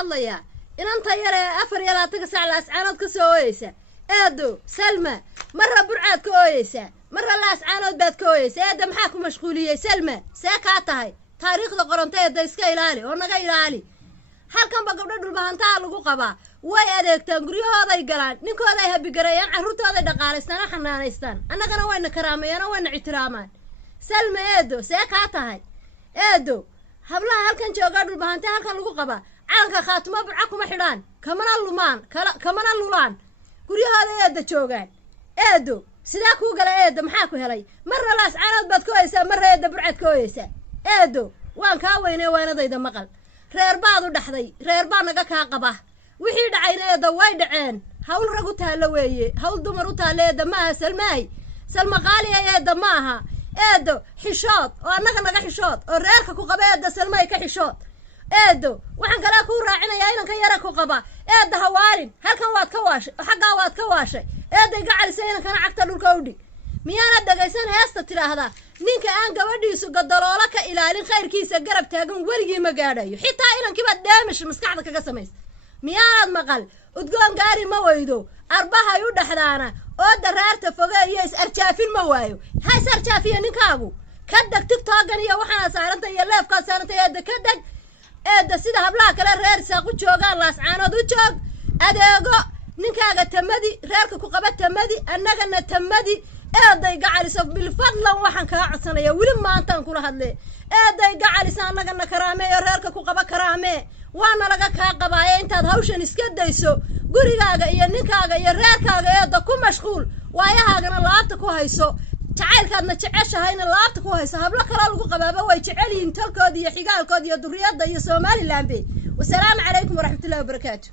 hadlayaa inanta yar ee 24 saac laascaanood ka soo ooyeysa eedo Salma marra burcaad ka ooyeysa marra laascaanood baad ka ooyeysa eeda maxaa ku mashquuliyay Salma see ka tahay taariikhda qoranteeda iska ilaali oo naga ilaali halkan ba gabdho dhulbahantaa lagu qabaa way adeegtaan guryahooda ay galaan ninkooda ay habigareeyaan carruurtooda dhaqaaleystaan xanaanaystaan annagana wayna karaameeyaan wayna ixtiraamaan Salma eedo see ka tahay eedo hablaha halkan jooga dhulbahantaa halkan lagu qabaa calanka khaatimo burca kuma xidhaan kamana lulaan guryahooda eeda joogaan eedo sidaa kuu gala eeda maxaa ku helay marra laascaanood baad ka ooyeysaa marra eeda burcad ka ooyeysaa eedo waan kaa weynay waanadayda maqal reer baad u dhaxday reer baa naga kaa qaba wixii dhacayna eeda way dhaceen hawl rag u taalo weeye hawl dumar u taalo eeda maaha Salma qaali eeda maaha eedo xishood oo annaga naga xishood oo reerka ku qaba eeda Salma ay ka xishood eedo waxaan kala ku raacinayaa inanka yara ku qaba eeda hawaarin halkan waad ka waashay xagga waad ka waashay eeda gacalisay inankana cagta dhulka u dhig miyaana dhagaysan heesta tiraahda ninka aan gabadhiisu gadaloola ka ilaalin khayrkiisa garab taagan weligii ma gaadhayo xitaa inankiiba daamish maskaxda kaga samays miyaanad maqal udgoon gaari ma weydo arbahay u dhaxdaana oo daraarta fogeeyo is arjaafin ma waayo ha is arjaafiya ninkaagu ka dag TikTok-gan iyo waxaan saarantay iyo leefka saarantay eeda ka dag eeda sida hablaha kale reer saaqu joogaan laascaanood u joog adeego ninkaaga tamadi reerka ku qaba tamadi annagana tamadi eeday gacaliso bil fadlan waxaan ka codsanaya wili maantaan kula hadlay eeday gacaliso annagana karaameeyo reerka ku qaba karaamee waana laga kaa qabaaya intaad hawshan iska dayso gurigaaga iyo ninkaaga iyo reerkaaga eeda ku mashquul waayahaagana laabta ku hayso jacaylkaadna jeceshahayna laabta ku hayso hablo kale lagu qabaaba way jecel yihiin talkood iyo xigaalkood iyo duriyada iyo Somaliland. Wassalaamu calaykum waraxmatullaahi wabarakaatuh.